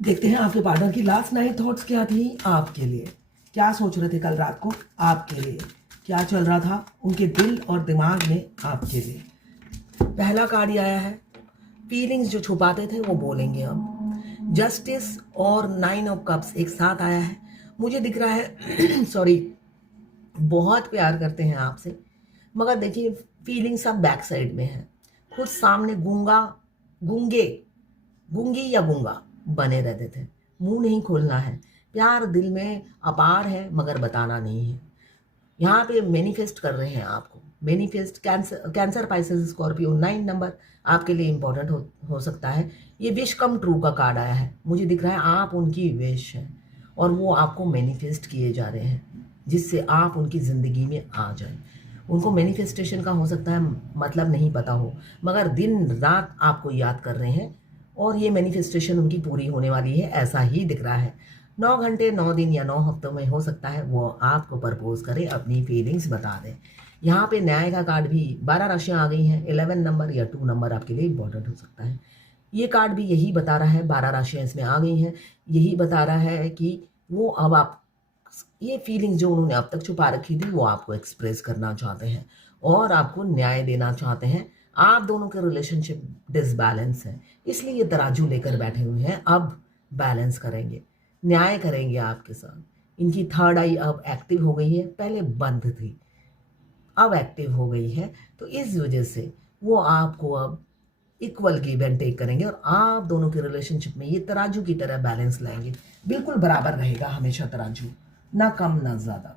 देखते हैं आपके पार्टनर की लास्ट नाइट थॉट्स क्या थी आपके लिए। क्या सोच रहे थे कल रात को आपके लिए, क्या चल रहा था उनके दिल और दिमाग में आपके लिए। पहला कार्ड ही आया है, फीलिंग्स जो छुपाते थे वो बोलेंगे अब। जस्टिस और 9 ऑफ कप्स एक साथ आया है। मुझे दिख रहा है सॉरी, बहुत प्यार करते हैं आपसे, मगर देखिए फीलिंग सब बैक साइड में है। खुद सामने गूंगे गूंगी या गूंगा बने रहते थे। मुंह नहीं खोलना है, प्यार दिल में अपार है मगर बताना नहीं है। यहाँ पे मैनिफेस्ट कर रहे हैं आपको। Manifest cancer Pisces Scorpio 9 number आपके लिए इंपॉर्टेंट हो सकता है। ये विश कम ट्रू का कार्ड आया है। मुझे दिख रहा है आप उनकी विश है और वो आपको मैनिफेस्ट किए जा रहे हैं जिससे आप उनकी ज़िंदगी में आ जाएं। उनको मैनिफेस्टेशन का हो सकता है मतलब नहीं पता हो, मगर दिन रात आपको याद कर रहे हैं और ये मैनिफेस्टेशन उनकी पूरी होने वाली है, ऐसा ही दिख रहा है। 9 घंटे 9 दिन या 9 हफ्तों में हो सकता है वो आपको प्रपोज करे, अपनी फीलिंग्स बता दें। यहाँ पे न्याय का कार्ड भी 12 राशियाँ आ गई हैं। 11 नंबर या 2 नंबर आपके लिए इंपॉर्टेंट हो सकता है। ये कार्ड भी यही बता रहा है, 12 राशियाँ इसमें आ गई हैं, यही बता रहा है कि वो अब आप ये फीलिंग्स जो उन्होंने अब तक छुपा रखी थी वो आपको एक्सप्रेस करना चाहते हैं और आपको न्याय देना चाहते हैं। आप दोनों के रिलेशनशिप डिसबैलेंस है, इसलिए ये तराजू लेकर बैठे हुए हैं। अब बैलेंस करेंगे, न्याय करेंगे आपके साथ। इनकी थर्ड आई अब एक्टिव हो गई है, पहले बंद थी अब एक्टिव हो गई है, तो इस वजह से वो आपको अब इक्वल गिव एंड टेक करेंगे और आप दोनों के रिलेशनशिप में ये तराजू की तरह बैलेंस लाएंगे। बिल्कुल बराबर रहेगा हमेशा तराजू, ना कम ना ज्यादा।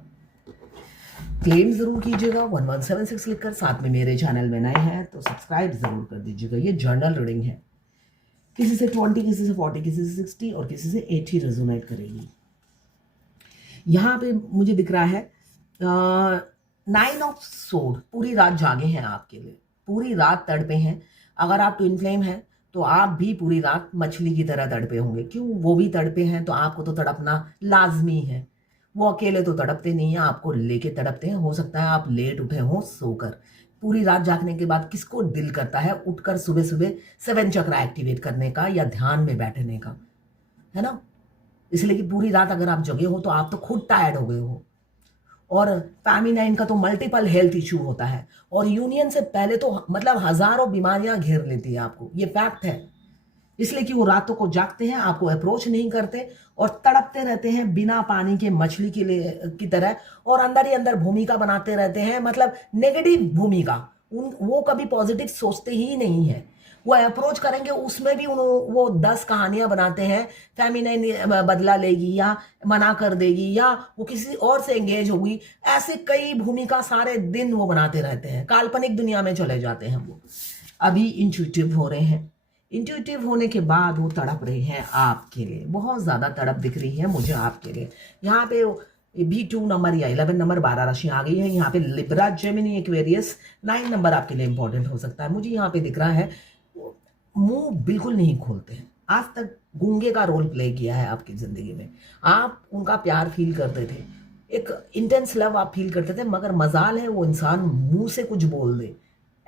क्लेम जरूर कीजिएगा 1176 लिखकर। साथ में मेरे चैनल में नए हैं तो सब्सक्राइब जरूर कर दीजिएगा। ये जर्नल रीडिंग है, किसी से 20, किसी से 40, किसी से 60 और किसी से 80 रेजोनेट करेगी। यहाँ पे मुझे दिख रहा है 9 ऑफ सोड। पूरी रात जागे हैं आपके लिए, पूरी रात तड़पे हैं। अगर आप ट्विन फ्लेम हैं तो आप भी पूरी रात मछली की तरह तड़पे होंगे। क्यों? वो भी तड़पे हैं तो आपको तो तड़पना लाजमी है। वो अकेले तो तड़पते नहीं है, आपको लेके तड़पते हैं। हो सकता है आप लेट उठे हों सोकर। पूरी रात जागने के बाद किसको दिल करता है उठकर सुबह सुबह 7 चक्र एक्टिवेट करने का या ध्यान में बैठने का, है ना? इसलिए कि पूरी रात अगर आप जगे हो तो आप तो खुद टायर्ड हो गए हो। और फेमिनाइन का तो मल्टीपल हेल्थ इश्यू होता है और यूनियन से पहले तो मतलब हजारों बीमारियां घेर लेती है आपको, ये फैक्ट है। इसलिए कि वो रातों को जागते हैं, आपको अप्रोच नहीं करते और तड़पते रहते हैं बिना पानी के मछली के लिए की तरह, और अंदर ही अंदर भूमिका बनाते रहते हैं, मतलब नेगेटिव भूमिका। वो कभी पॉजिटिव सोचते ही नहीं है। वो अप्रोच करेंगे उसमें भी वो 10 कहानियां बनाते हैं। फेमिनाइन बदला लेगी या मना कर देगी या वो किसी और से एंगेज होगी, ऐसे कई भूमिका सारे दिन वो बनाते रहते हैं। काल्पनिक दुनिया में चले जाते हैं वो। अभी इंट्यूटिव हो रहे हैं। इंट्यूटिव होने के बाद वो तड़प रहे हैं आपके लिए, बहुत ज़्यादा तड़प दिख रही है मुझे आपके लिए। यहाँ पे भी 2 नंबर या 11 नंबर 12 राशि आ गई है। यहाँ पे लिब्रा, जेमिनी, एक्वेरियस 9 नंबर आपके लिए इंपॉर्टेंट हो सकता है। मुझे यहाँ पे दिख रहा है मुंह बिल्कुल नहीं खोलते हैं। आज तक गूंगे का रोल प्ले किया है आपकी जिंदगी में। आप उनका प्यार फील करते थे, एक इंटेंस लव आप फील करते थे, मगर मजाल है वो इंसान मुंह से कुछ बोल दे,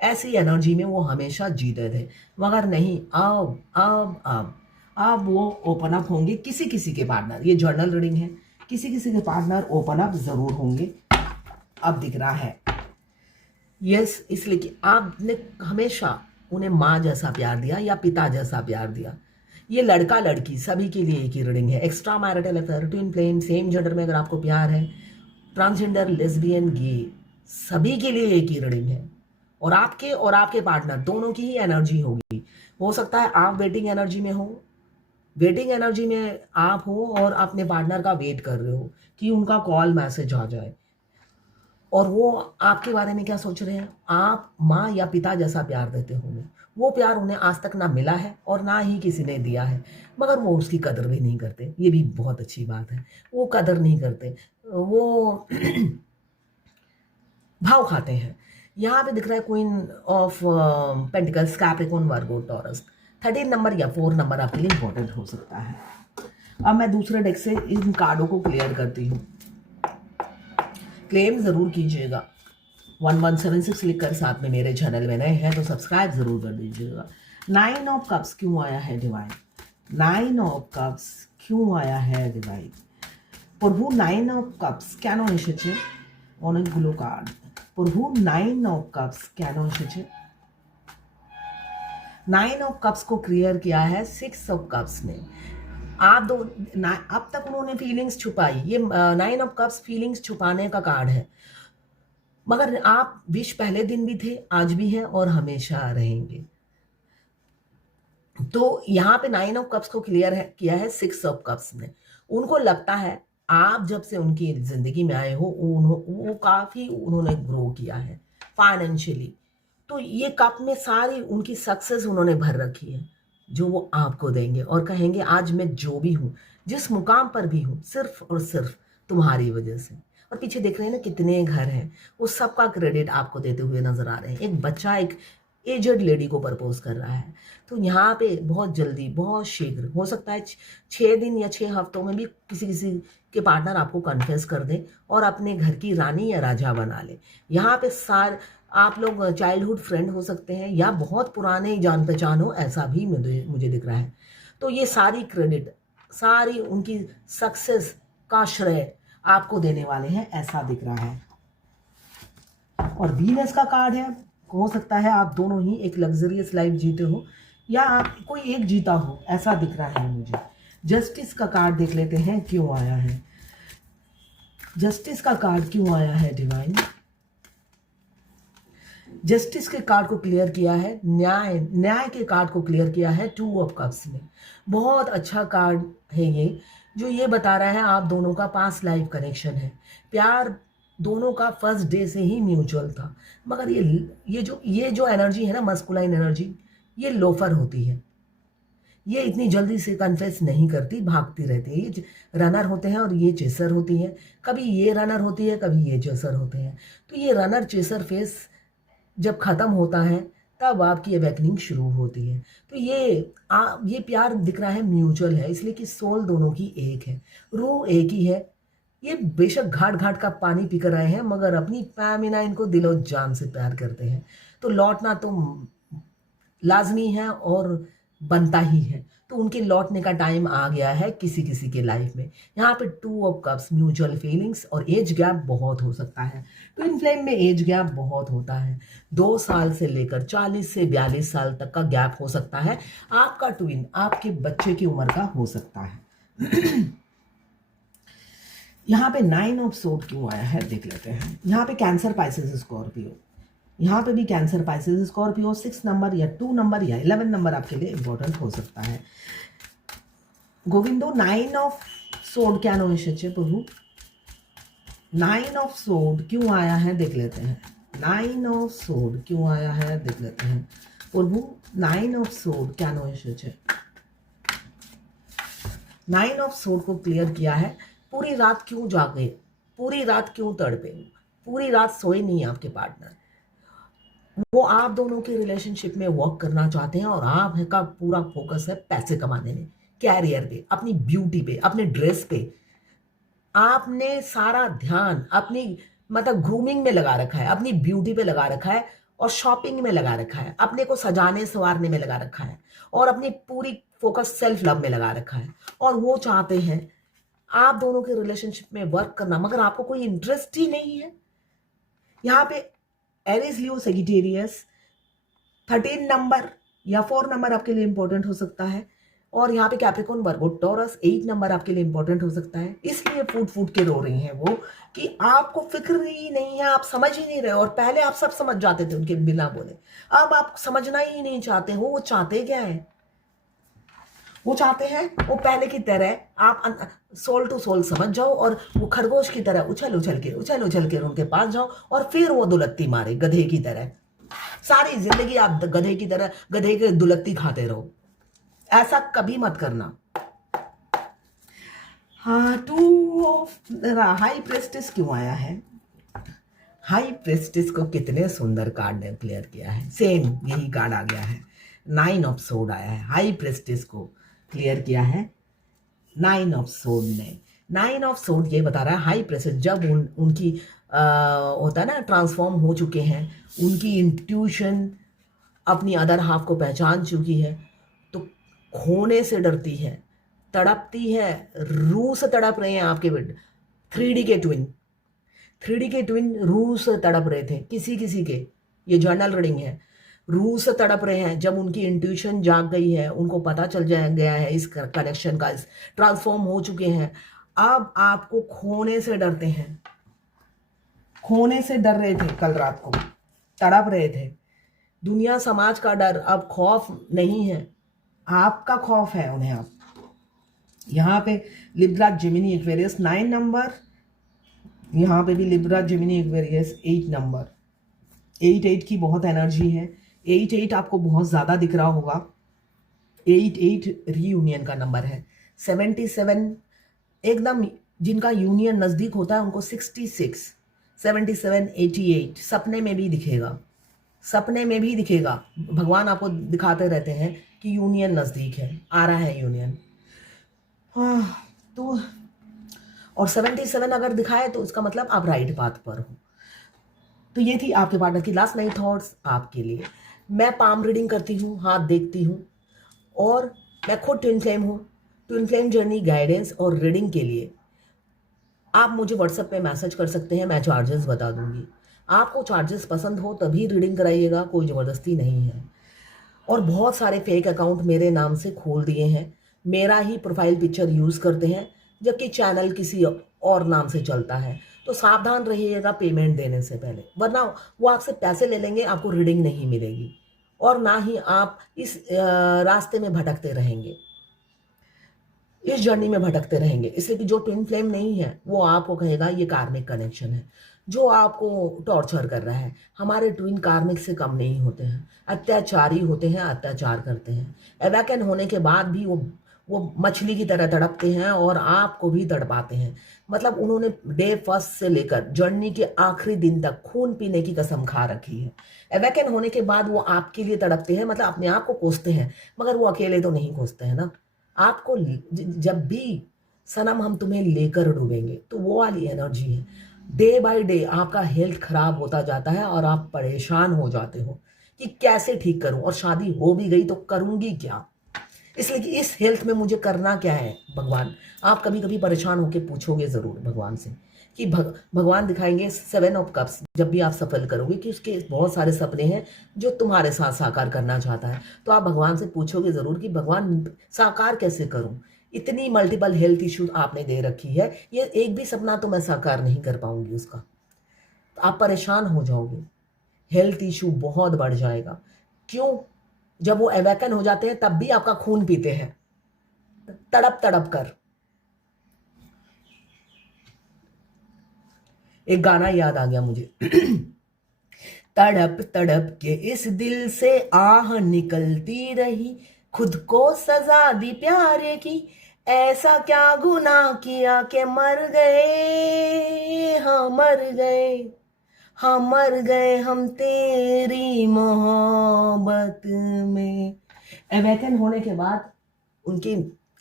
ऐसी एनर्जी में वो हमेशा जीते थे। मगर नहीं, अब वो ओपन अप होंगे किसी किसी के पार्टनर। ये जर्नल रीडिंग है, किसी किसी के पार्टनर ओपन अप जरूर होंगे, अब दिख रहा है। यस, इसलिए कि आपने हमेशा उन्हें माँ जैसा प्यार दिया या पिता जैसा प्यार दिया। ये लड़का लड़की सभी के लिए एक ही रीडिंग है। Extra marital affair, twin flame, same gender में अगर आपको प्यार है, ट्रांसजेंडर, लेस्बियन, गे, सभी के लिए एक ही रीडिंग है। और आपके पार्टनर दोनों की ही एनर्जी होगी। हो सकता है आप वेटिंग एनर्जी में हो, वेटिंग एनर्जी में आप हो और अपने पार्टनर का वेट कर रहे हो कि उनका कॉल मैसेज आ जाए। और वो आपके बारे में क्या सोच रहे हैं? आप माँ या पिता जैसा प्यार देते होंगे। वो प्यार उन्हें आज तक ना मिला है और ना ही किसी ने दिया है, मगर वो उसकी कदर भी नहीं करते। ये भी बहुत अच्छी बात है, वो कदर नहीं करते, वो भाव खाते हैं। यहाँ पे दिख रहा है queen of pentacles, Capricorn, Virgo, taurus. 13 number या 4 नंबर आपके लिए इंपॉर्टेंट हो सकता है। अब मैं दूसरे डेक से इन कार्डों को क्लियर करती हूँ। क्लेम जरूर कीजिएगा 1176 लिखकर। साथ में मेरे चैनल में नए हैं तो सब्सक्राइब जरूर कर दीजिएगा। 9 ऑफ कप्स क्यों आया है डिवाइन? नाइन ऑफ कप्स क्यों आया है divine? Prabhu nine of cups কেন এসেছে? অনেকগুলো কার্ড। প্রভু नाइन ऑफ कप्स কেন एसेছে? नाइन ऑफ कप्स को क्लियर किया है सिक्स ऑफ कप्स ने। आप दो अब तक उन्होंने फीलिंग्स छुपाई, ये नाइन ऑफ कप्स फीलिंग्स छुपाने का कार्ड है, मगर आप विश पहले दिन भी थे, आज भी हैं और हमेशा रहेंगे। तो यहाँ पे नाइन ऑफ कप्स को क्लियर है किया है सिक्स ऑफ कप्स ने। उनको लगता है आप जब से उनकी जिंदगी में आए हो वो काफी उन्होंने ग्रो किया है फाइनेंशियली। तो ये कप में सारी उनकी सक्सेस उन्होंने भर रखी है जो वो आपको देंगे और कहेंगे आज मैं जो भी हूँ, जिस मुकाम पर भी हूँ, सिर्फ और सिर्फ तुम्हारी वजह से। और पीछे देख रहे हैं ना कितने घर हैं, वो सबका क्रेडिट आपको देते हुए नजर आ रहे हैं। एक बच्चा एक एजड लेडी को प्रपोज कर रहा है, तो यहाँ पे बहुत जल्दी, बहुत शीघ्र, हो सकता है 6 दिन या 6 हफ्तों में भी किसी किसी के पार्टनर आपको कन्फेस कर दे और अपने घर की रानी या राजा बना ले। यहाँ पे आप लोग चाइल्डहुड फ्रेंड हो सकते हैं या बहुत पुराने जान पहचान हो, ऐसा भी मुझे दिख रहा है। तो ये सारी क्रेडिट, सारी उनकी सक्सेस का श्रेय आपको देने वाले हैं, ऐसा दिख रहा है। और वीनस का कार्ड है, हो सकता है आप दोनों ही एक लग्जरियस लाइफ जीते हो या आप कोई एक जीता हो, ऐसा दिख रहा है मुझे। जस्टिस का कार्ड देख लेते हैं क्यों आया है। जस्टिस का कार्ड क्यों आया है डिवाइन? जस्टिस के कार्ड को क्लियर किया है न्याय के कार्ड को क्लियर किया है टू ऑफ कप्स ने। बहुत अच्छा कार्ड है ये, जो ये बता रहा है आप दोनों का पास्ट लाइफ कनेक्शन है। प्यार दोनों का फर्स्ट डे से ही म्यूचुअल था, मगर ये जो एनर्जी है ना, मस्कुलाइन एनर्जी, ये लोफर होती है। ये इतनी जल्दी से कन्फेस नहीं करती, भागती रहती है। ये रनर होते हैं और ये चेसर होती है। कभी ये रनर होती है, कभी ये चेसर होते हैं। तो ये रनर चेसर फेस जब ख़त्म होता है तब आपकी अवेकनिंग शुरू होती है। तो ये प्यार दिख रहा है म्यूचुअल है, इसलिए कि सोल दोनों की एक है, रूह एक ही है। ये बेशक घाट घाट का पानी पीकर आए हैं, मगर अपनी पैमिना इनको दिलो जान से प्यार करते हैं। तो लौटना तो लाजमी है और बनता ही है। तो उनके लौटने का टाइम आ गया है किसी किसी के लाइफ में। यहाँ पे two of cups, mutual feelings और एज गैप बहुत हो सकता है। ट्विन फ्लेम में एज गैप बहुत होता है, 2 साल से लेकर 40 से 42 साल तक का गैप हो सकता है। आपका ट्विन आपके बच्चे की उम्र का हो सकता है। यहाँ पे 9 ऑफ सोर्ड क्यों आया है देख लेते हैं। यहाँ पे कैंसर, पाइसेस, स्कॉर्पियो, यहाँ पे भी कैंसर, पाइसेस, स्कॉर्पियो 6 नंबर या 2 नंबर या 11 नंबर आपके लिए इंपॉर्टेंट हो सकता है। गोविंदो 9 ऑफ सोर्ड क्या नो एसेছে प्रभु? 9 ऑफ सोर्ड क्यों आया है देख लेते हैं। 9 ऑफ सोर्ड क्यों आया है देख लेते हैं प्रभु। 9 ऑफ सोर्ड क्या नो एसेছে? 9 ऑफ सोर्ड को क्लियर किया है। पूरी रात क्यों जागे, पूरी रात क्यों तड़पे, पूरी रात सोए नहीं आपके पार्टनर। वो आप दोनों के रिलेशनशिप में वर्क करना चाहते हैं और आपका पूरा फोकस है पैसे कमाने में, कैरियर पे, अपनी ब्यूटी पे, अपने ड्रेस पे। आपने सारा ध्यान अपनी ग्रूमिंग में लगा रखा है, अपनी ब्यूटी पे लगा रखा है और शॉपिंग में लगा रखा है, अपने को सजाने संवारने में लगा रखा है और अपनी पूरी फोकस सेल्फ लव में लगा रखा है। और वो चाहते हैं आप दोनों के रिलेशनशिप में वर्क करना, मगर आपको कोई इंटरेस्ट ही नहीं है। यहाँ पे एरीज, लियो, सेजिटेरियस 13 नंबर या 4 नंबर आपके लिए इंपॉर्टेंट हो सकता है। और यहाँ पे कैप्रिकॉर्न, वर्गो, टॉरस 8 नंबर आपके लिए इंपॉर्टेंट हो सकता है। इसलिए फूट फूट के रो रही हैं वो कि आपको फिक्र ही नहीं है, आप समझ ही नहीं रहे। और पहले आप सब समझ जाते थे उनके बिना बोले, अब आप समझना ही नहीं चाहते हो। वो चाहते क्या है? वो चाहते हैं वो पहले की तरह आप सोल टू सोल समझ जाओ और वो खरगोश की तरह उछल उछल के उनके पास जाओ और फिर वो दुलत्ती मारे गधे की तरह। सारी जिंदगी आप गधे की तरह गधे के दुलत्ती खाते रहो, ऐसा कभी मत करना। हाँ, 2 ऑफ हाई प्रेस्टिस क्यों आया है? हाई प्रेस्टिस को कितने सुंदर कार्ड ने क्लियर किया है, सेम यही कार्ड आ गया है। 9 ऑफ सोर्ड आया है, हाई प्रेस्टिस को क्लियर किया है 9 ऑफ सोर्ड ने। 9 ऑफ सोर्ड ये बता रहा है हाई प्रेस्टिस जब उनकी होता है ना, ट्रांसफॉर्म हो चुके हैं, उनकी इंट्यूशन अपनी अदर हाफ को पहचान चुकी है, तो खोने से डरती है, तड़पती है, रूह से तड़प रहे हैं आपके बेटे। 3D के ट्विन, 3D के ट्विन रूह से तड़प रहे थे, किसी किसी के, ये जर्नल रीडिंग है, रूह से तड़प रहे हैं। जब उनकी इंट्यूशन जाग गई है, उनको पता चल जाया गया है इस कनेक्शन का, इस ट्रांसफॉर्म हो चुके हैं, अब आपको खोने से डरते हैं। खोने से डर रहे थे कल रात को, तड़प रहे थे। दुनिया समाज का डर, अब खौफ नहीं है, आपका खौफ है उन्हें। आप यहाँ पे लिब्रा जेमिनी एक्वेरियस 9 नंबर, यहाँ पे भी लिब्रा जेमिनी एक्वेरियस 8 नंबर। 8 की बहुत एनर्जी है। 8 आपको बहुत ज़्यादा दिख रहा होगा। 8 रीयूनियन का नंबर है। 77 एकदम जिनका यूनियन नज़दीक होता है उनको 66, 77, 88 सपने में भी दिखेगा, सपने में भी दिखेगा। भगवान आपको दिखाते रहते हैं कि यूनियन नज़दीक है, आ रहा है यूनियन। हाँ, तो और 77 अगर दिखाए तो इसका मतलब आप राइट पाथ पर हो। तो ये थी आपके पार्टनर की लास्ट नाइट थॉट्स आपके लिए। मैं पाम रीडिंग करती हूँ, हाथ देखती हूँ, और मैं खुद ट्विन फ्लेम हूँ। ट्विन फ्लेम जर्नी गाइडेंस और रीडिंग के लिए आप मुझे व्हाट्सएप पे मैसेज कर सकते हैं, मैं चार्जेस बता दूंगी। आपको चार्जेस पसंद हो तभी रीडिंग कराइएगा, कोई ज़बरदस्ती नहीं है। और बहुत सारे फेक अकाउंट मेरे नाम से खोल दिए हैं, मेरा ही प्रोफाइल पिक्चर यूज़ करते हैं, जबकि चैनल किसी और नाम से चलता है। तो सावधान रहिएगा पेमेंट देने से पहले, वरना वो आपसे पैसे ले लेंगे, आपको रीडिंग नहीं मिलेगी और ना ही आप इस रास्ते में भटकते रहेंगे, इस जर्नी में भटकते रहेंगे। इसलिए कि जो ट्विन फ्लेम नहीं है वो आपको कहेगा ये कार्मिक कनेक्शन है, जो आपको टॉर्चर कर रहा है। हमारे ट्विन कार्मिक से कम नहीं होते हैं, अत्याचारी होते हैं, अत्याचार करते हैं। अवेकन होने के बाद भी वो मछली की तरह तड़पते हैं और आपको भी तड़पाते हैं। मतलब उन्होंने डे फर्स्ट से लेकर जर्नी के आखिरी दिन तक खून पीने की कसम खा रखी है। अवेकन होने के बाद वो आपके लिए तड़पते हैं, मतलब अपने आप को कोसते हैं, मगर वो अकेले तो नहीं कोसते हैं ना। आपको जब भी सनम हम तुम्हें लेकर डूबेंगे, तो वो वाली एनर्जी है। डे बाय डे आपका हेल्थ खराब होता जाता है और आप परेशान हो जाते हो कि कैसे ठीक करूं, और शादी हो भी गई तो करूंगी क्या। इसलिए कि इस हेल्थ में मुझे करना क्या है भगवान। आप कभी कभी परेशान होकर पूछोगे ज़रूर भगवान से कि भगवान दिखाएंगे 7 ऑफ कप्स जब भी आप सफल करोगे कि उसके बहुत सारे सपने हैं जो तुम्हारे साथ साकार करना चाहता है। तो आप भगवान से पूछोगे ज़रूर कि भगवान साकार कैसे करूं, इतनी मल्टीपल हेल्थ इश्यूज आपने दे रखी है, ये एक भी सपना तो मैं साकार नहीं कर पाऊंगी उसका। तो आप परेशान हो जाओगे, हेल्थ इशू बहुत बढ़ जाएगा। क्यों? जब वो अवेकन हो जाते हैं तब भी आपका खून पीते हैं, तड़प तड़प कर। एक गाना याद आ गया मुझे तड़प तड़प के इस दिल से आह निकलती रही, खुद को सजा दी प्यारे की, ऐसा क्या गुनाह किया कि मर गए, हाँ मर गए, हाँ मर गए हम तेरी मोहब्बत में। अवेकन होने के बाद उनकी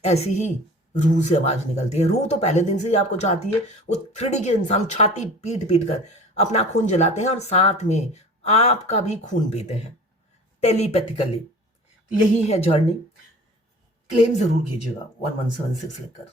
ऐसी ही रूह से आवाज निकलती है। रूह तो पहले दिन से ही आपको चाहती है। वो 3D के इंसान छाती पीट पीट कर अपना खून जलाते हैं और साथ में आपका भी खून पीते हैं टेलीपैथिकली। यही है जर्नी। क्लेम जरूर कीजिएगा 1176 लिखकर।